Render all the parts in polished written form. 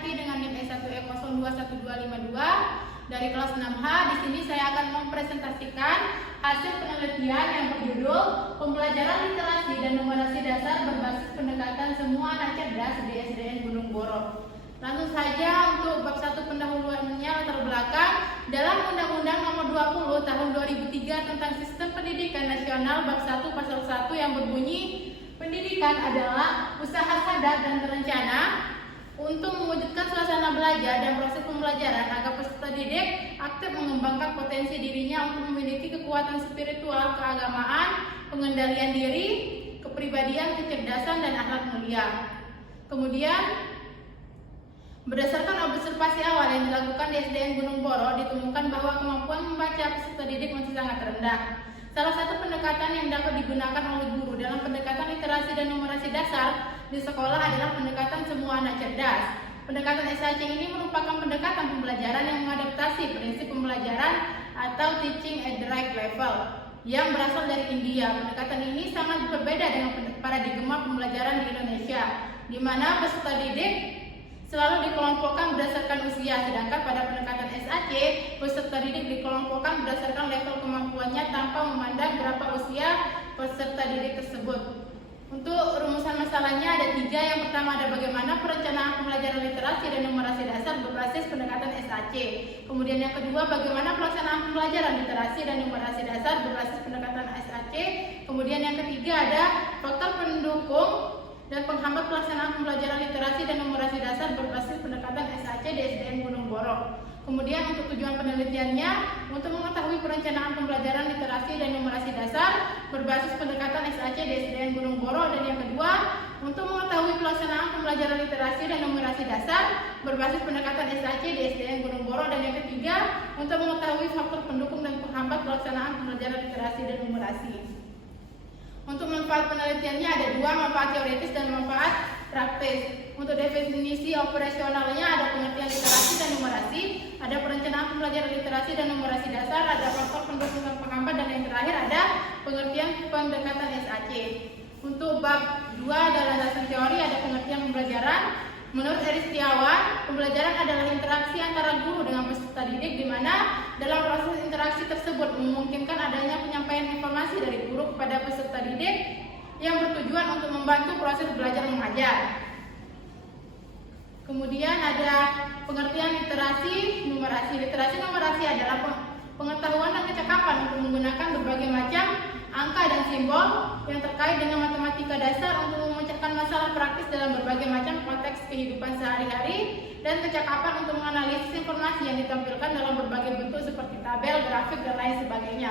Yati dengan NIM S1E021252 dari kelas 6H. Di sini saya akan mempresentasikan hasil penelitian yang berjudul Pembelajaran Literasi dan Numerasi Dasar berbasis pendekatan semua anak cerdas di SDN Gunung Boro. Langsung saja untuk bab 1 pendahuluannya latar belakang. Dalam Undang-Undang Nomor 20 Tahun 2003 tentang Sistem Pendidikan Nasional bab 1 pasal 1 yang berbunyi, pendidikan adalah usaha sadar dan terencana untuk mewujudkan suasana belajar dan proses pembelajaran agar peserta didik aktif mengembangkan potensi dirinya untuk memiliki kekuatan spiritual, keagamaan, pengendalian diri, kepribadian, kecerdasan, dan akhlak mulia. Kemudian, berdasarkan observasi awal yang dilakukan di SDN Gunung Boro, ditemukan bahwa kemampuan membaca peserta didik masih sangat rendah. Salah satu pendekatan yang dapat digunakan oleh guru dalam pendekatan literasi dan numerasi dasar di sekolah adalah pendekatan semua anak cerdas. Pendekatan SAC ini merupakan pendekatan pembelajaran yang mengadaptasi prinsip pembelajaran atau teaching at the right level yang berasal dari India. Pendekatan ini sangat berbeda dengan paradigma pembelajaran di Indonesia, di mana peserta didik selalu dikelompokkan berdasarkan usia, sedangkan pada pendekatan SAC, peserta didik dikelompokkan berdasarkan level kemampuannya tanpa memandang berapa usia peserta didik tersebut. Untuk rumusan masalahnya ada 3. Yang pertama ada bagaimana perencanaan pembelajaran literasi dan numerasi dasar berbasis pendekatan SAC. Kemudian yang kedua, bagaimana pelaksanaan pembelajaran literasi dan numerasi dasar berbasis pendekatan SAC. Kemudian yang ketiga ada faktor pendukung dan penghambat pelaksanaan pembelajaran literasi dan numerasi dasar berbasis pendekatan SAC di SDN Gunung Boro. Kemudian untuk tujuan penelitiannya, untuk mengetahui perencanaan pembelajaran literasi dan numerasi dasar berbasis pendekatan SAC di SDN Gunung Boro. Dan yang kedua, untuk mengetahui pelaksanaan pembelajaran literasi dan numerasi dasar berbasis pendekatan SAC di SDN Gunung Boro. Dan yang ketiga, untuk mengetahui faktor pendukung dan penghambat pelaksanaan pembelajaran literasi dan numerasi. Untuk manfaat penelitiannya ada 2, manfaat teoritis dan manfaat praktis. Untuk definisi operasionalnya ada pengertian literasi dan numerasi, ada perencanaan pembelajaran literasi dan numerasi dasar, ada faktor pendukung dan penghambat, dan yang terakhir ada pengertian pendekatan SAC. Untuk bab 2 adalah landasan teori, ada pengertian pembelajaran. Menurut Eri Setiawan, pembelajaran adalah interaksi antara guru dengan peserta didik, di mana dalam proses interaksi tersebut memungkinkan adanya penyampaian informasi dari guru kepada peserta didik yang bertujuan untuk membantu proses belajar mengajar. Kemudian ada pengertian literasi numerasi. Literasi numerasi adalah pengetahuan dan kecakapan untuk menggunakan berbagai macam angka dan simbol yang terkait dengan matematika dasar untuk memecahkan masalah praktis dalam berbagai macam konteks kehidupan sehari-hari, dan kecakapan untuk menganalisis informasi yang ditampilkan dalam berbagai bentuk seperti tabel, grafik, dan lain sebagainya.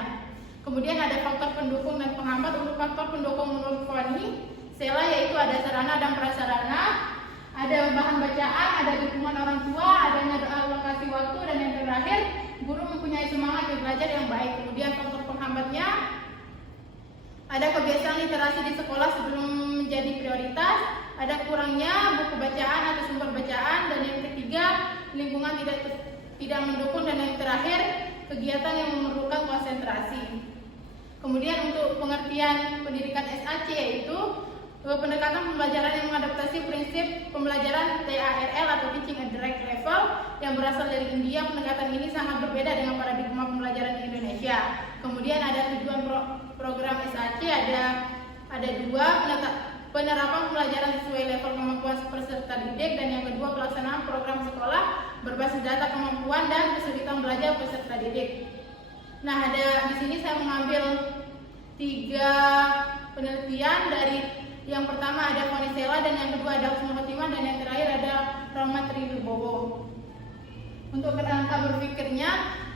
Kemudian ada faktor pendukung dan penghambat. Untuk faktor pendukung menurut Foni Sela yaitu ada sarana dan prasarana, ada bahan bacaan, ada dukungan orang tua, adanya alokasi waktu, dan yang terakhir guru mempunyai semangat belajar yang baik. Kemudian faktor penghambatnya ada kebiasaan literasi di sekolah sebelum menjadi prioritas, ada kurangnya buku bacaan atau sumber bacaan, dan yang ketiga lingkungan tidak mendukung, dan yang terakhir kegiatan yang memerlukan konsentrasi. Kemudian untuk pengertian pendidikan SAC yaitu pendekatan pembelajaran yang mengadaptasi prinsip pembelajaran TARL atau Teaching at the Right Level yang berasal dari India. Pendekatan ini sangat berbeda dengan paradigma pembelajaran di Indonesia. Kemudian ada tujuan program SAC, ada 2, penerapan pembelajaran sesuai level kemampuan peserta didik, dan yang kedua pelaksanaan program sekolah berbasis data kemampuan dan kesulitan belajar peserta didik. Nah, di sini saya mengambil 3 penelitian. Dari yang pertama ada Foni Sela, dan yang kedua ada Husnul Khotimah, dan yang terakhir ada Rahmat Triwibowo. Untuk kerangka berpikirnya,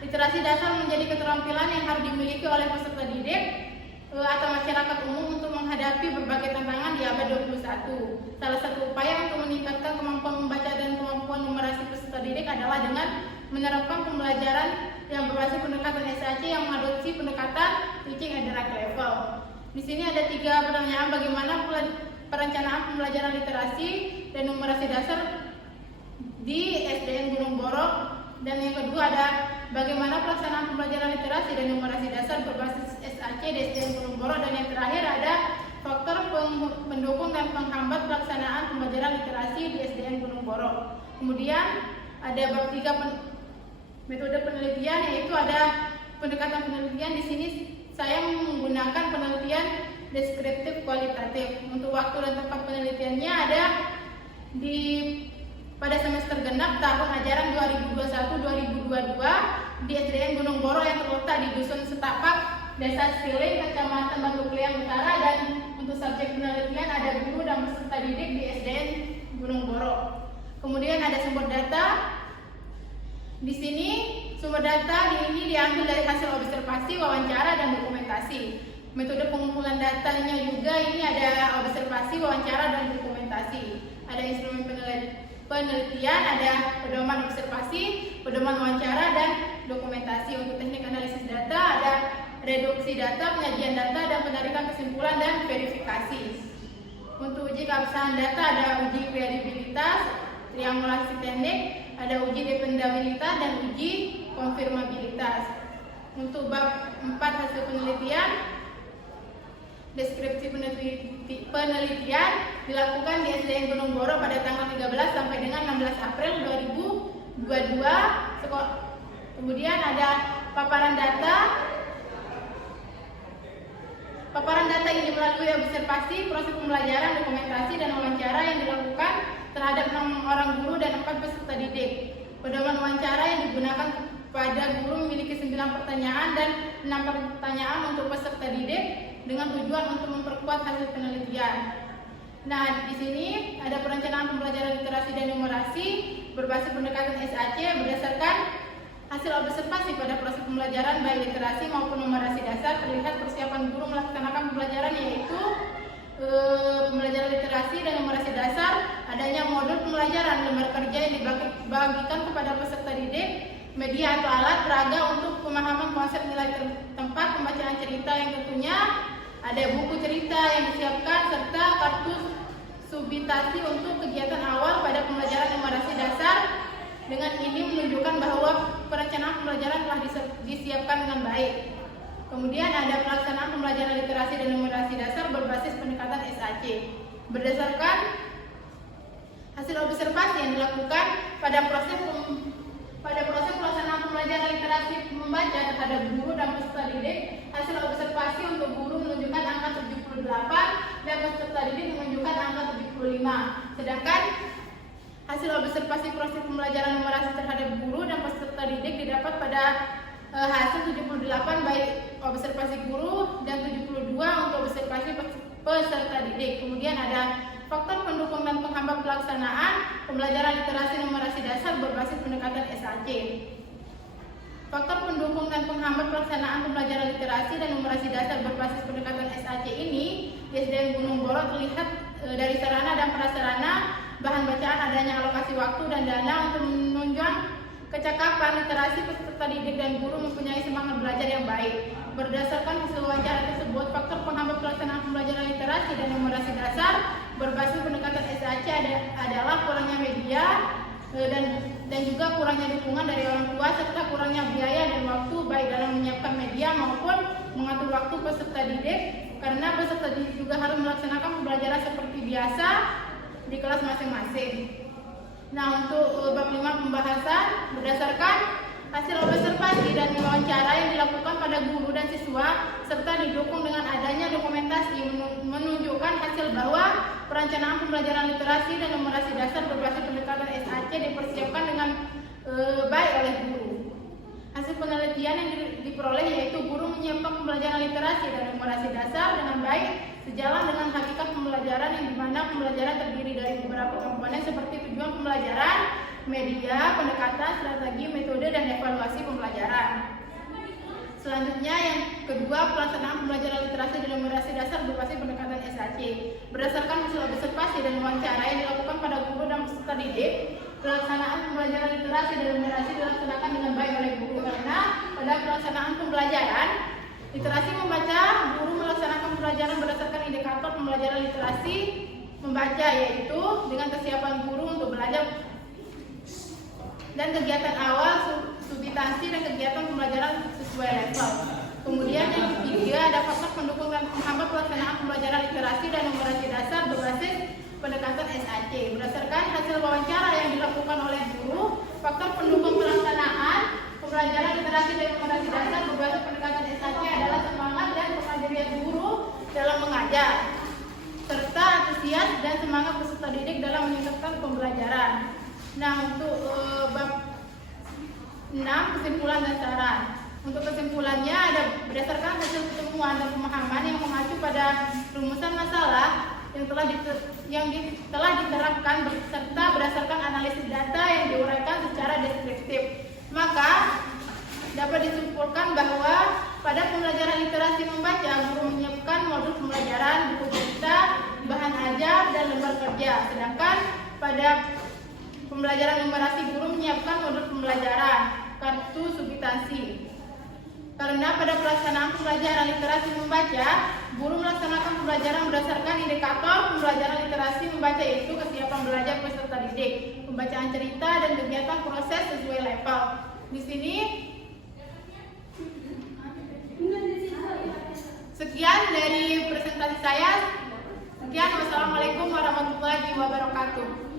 literasi dasar menjadi keterampilan yang harus dimiliki oleh peserta didik atau masyarakat umum untuk menghadapi berbagai tantangan di abad 21. Salah satu upaya untuk meningkatkan kemampuan membaca dan kemampuan numerasi peserta didik adalah dengan menerapkan pembelajaran yang berbasis pendekatan SAC yang mengadopsi pendekatan teaching at the right level. Di sini ada 3 pertanyaan: bagaimana perencanaan pembelajaran literasi dan numerasi dasar di SDN Gunung Boro, dan yang kedua ada bagaimana pelaksanaan pembelajaran literasi dan numerasi dasar berbasis SAC di SDN Gunung Boro, dan yang terakhir ada faktor pendukung dan penghambat pelaksanaan pembelajaran literasi di SDN Gunung Boro. Kemudian ada bab 3 metode penelitian, yaitu ada pendekatan penelitian. Di sini saya menggunakan penelitian deskriptif kualitatif. Untuk waktu dan tempat penelitiannya ada pada semester genap tahun ajaran 2021-2022 di SDN Gunung Boro yang terletak di Dusun Setapak, Desa Siling, Kecamatan Batu Kliang Utara. Dan untuk subjek penelitian ada guru dan peserta didik di SDN Gunung Boro. Kemudian ada sumber data. Di sini sumber data ini diambil dari hasil observasi, wawancara, dan dokumentasi. Metode pengumpulan datanya juga ini ada observasi, wawancara, dan dokumentasi. Ada instrumen penelitian, ada pedoman observasi, pedoman wawancara, dan dokumentasi. Untuk teknik analisis data ada reduksi data, penyajian data, dan penarikan kesimpulan dan verifikasi. Untuk uji keabsahan data ada uji kredibilitas, triangulasi teknik, ada uji dependabilitas, dan uji konfirmabilitas. Untuk bab 4 hasil penelitian, deskripsi penelitian dilakukan di SDN Gunung Boro pada tanggal 13 sampai dengan 16 April 2022. Kemudian ada paparan data. Paparan data ini melalui observasi, proses pembelajaran, dokumentasi, dan wawancara yang dilakukan terhadap 6 orang guru dan 4 peserta didik. Pedoman wawancara yang digunakan pada guru memiliki 9 pertanyaan dan 6 pertanyaan untuk peserta didik dengan tujuan untuk memperkuat hasil penelitian. Nah, di sini ada perencanaan pembelajaran literasi dan numerasi berbasis pendekatan SAC berdasarkan hasil observasi pada proses pembelajaran baik literasi maupun numerasi dasar. Terlihat persiapan guru melaksanakan pembelajaran, yaitu pembelajaran literasi dan numerasi dasar, adanya modul pembelajaran, lembar kerja yang dibagikan kepada peserta didik, media atau alat peraga untuk pemahaman konsep nilai tempat, pembacaan cerita yang tentunya ada buku cerita yang disiapkan, serta kartu subitasi untuk kegiatan awal pada pembelajaran numerasi dasar. Dengan ini menunjukkan bahwa perencanaan pembelajaran telah disiapkan dengan baik. Kemudian ada pelaksanaan pembelajaran literasi dan numerasi dasar berbasis pendekatan SAC. Berdasarkan hasil observasi yang dilakukan pada proses pelaksanaan pembelajaran literasi membaca terhadap guru dan peserta didik, hasil observasi untuk guru menunjukkan angka 78 dan peserta didik menunjukkan angka 75. Sedangkan hasil observasi proses pembelajaran numerasi terhadap guru dan peserta didik didapat pada hasil 78 baik observasi guru dan 72 untuk observasi peserta didik. Kemudian ada faktor pendukung dan penghambat pelaksanaan pembelajaran literasi numerasi dasar berbasis pendekatan SAC. Faktor pendukung dan penghambat pelaksanaan pembelajaran literasi dan numerasi dasar berbasis pendekatan SAC ini di SDN Gunung Boro terlihat dari sarana dan prasarana, bahan bacaan, adanya alokasi waktu dan dana untuk menunjang kecakapan literasi peserta didik dan guru mempunyai semangat belajar yang baik. Berdasarkan hasil wawancara tersebut, faktor penghambat pelaksanaan pembelajaran literasi dan numerasi dasar berbasis pendekatan SAC adalah kurangnya media dan juga kurangnya dukungan dari orang tua, serta kurangnya biaya dan waktu baik dalam menyiapkan media maupun mengatur waktu peserta didik, karena peserta didik juga harus melaksanakan pembelajaran seperti biasa di kelas masing-masing. Nah, untuk bab 5 pembahasan, berdasarkan hasil observasi dan wawancara yang dilakukan pada guru dan siswa serta didukung dengan adanya dokumentasi menunjukkan hasil bahwa perencanaan pembelajaran literasi dan numerasi dasar berbasis pendekatan SAC dipersiapkan dengan baik oleh guru. Hasil penelitian yang diperoleh yaitu guru menyiapkan pembelajaran literasi dan numerasi dasar dengan baik sejalan dengan hakikat pembelajaran yang dimana pembelajaran terdiri dari beberapa komponen seperti tujuan pembelajaran, media, pendekatan, strategi, metode, dan evaluasi pembelajaran. Selanjutnya yang kedua, pelaksanaan pembelajaran literasi dan numerasi dasar berbasis pendekatan SAC. Berdasarkan hasil observasi dan wawancara yang dilakukan pada guru dan peserta didik, pelaksanaan pembelajaran literasi dan numerasi dilaksanakan dengan baik oleh guru, karena pada pelaksanaan pembelajaran literasi membaca, guru melaksanakan pembelajaran berdasarkan indikator pembelajaran literasi membaca, yaitu dengan kesiapan guru untuk belajar dan kegiatan awal, substansi, dan kegiatan pembelajaran sesuai level. Kemudian yang ketiga ada faktor pendukung dan penghambat pelaksanaan pembelajaran literasi dan numerasi dasar berbasis pendekatan SAC. Berdasarkan hasil wawancara yang dilakukan oleh guru, faktor pendukung pelaksanaan pembelajaran literasi dan numerasi dasar berbasis pendekatan SHC adalah semangat dan kemandirian guru dalam mengajar, serta antusias dan semangat peserta didik dalam meningkatkan pembelajaran. Nah, untuk bab 6 kesimpulan dan saran. Untuk kesimpulannya ada berdasarkan hasil pertemuan dan pemahaman yang mengacu pada rumusan masalah yang telah diterapkan serta berdasarkan analisis data yang diuraikan secara deskriptif, maka dapat disimpulkan bahwa pada pembelajaran literasi membaca, guru menyiapkan modul pembelajaran, buku cerita, bahan ajar, dan lembar kerja. Sedangkan pada pembelajaran numerasi, guru menyiapkan modul pembelajaran, kartu substansi. Karena pada pelaksanaan pembelajaran literasi membaca, guru melaksanakan pembelajaran berdasarkan indikator pembelajaran literasi membaca, yaitu kesiapan belajar peserta didik, pembacaan cerita, dan kegiatan proses sesuai level. Di sini sekian dari presentasi saya. Sekian, wassalamualaikum warahmatullahi wabarakatuh.